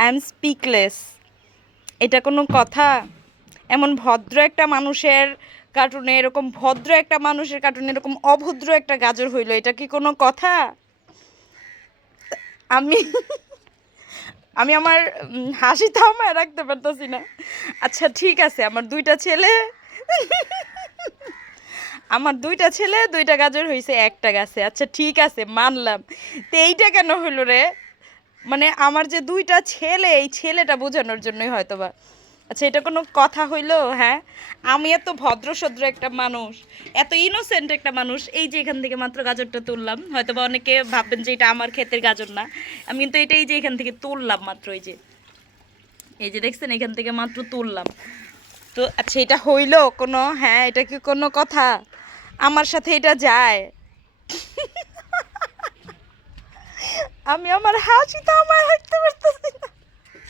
I am স্পিকলেস। এটা কোনো কথা? এমন ভদ্র একটা মানুষের কার্টুনে এরকম ভদ্র একটা মানুষের কার্টুনে এরকম অভদ্র একটা গাজর হইলো, এটা কি কোনো কথা? আমি আমি আমার হাসি থামায় রাখতে পারতেছি না। আচ্ছা ঠিক আছে, আমার দুইটা ছেলে দুইটা গাজর হয়েছে একটা গাছে। আচ্ছা ঠিক আছে, মানলাম। তো এইটা কেন হইলো রে? মানে আমার যে দুইটা ছেলে, এই ছেলেটা বোঝানোর জন্যই হয়তো বা। আচ্ছা এটা কোনো কথা হইলো? হ্যাঁ, আমি এত ভদ্রসদ্র একটা মানুষ, এত ইনোসেন্ট একটা মানুষ, এই যে এখান থেকে মাত্র গাজরটা তুললাম, হয়তো বা অনেকে ভাববেন যে এটা আমার ক্ষেতের গাজর না, আমি কিন্তু এটাই যে এখান থেকে তুললাম মাত্র, এই যে দেখছেন এখান থেকে মাত্র তুললাম। তো আচ্ছা এটা হইলো কোনো, হ্যাঁ এটা কি কোনো কথা? আমার সাথে এটা যায়? আমি আমার হাসি তো আমার হাসতে পারতেছি না।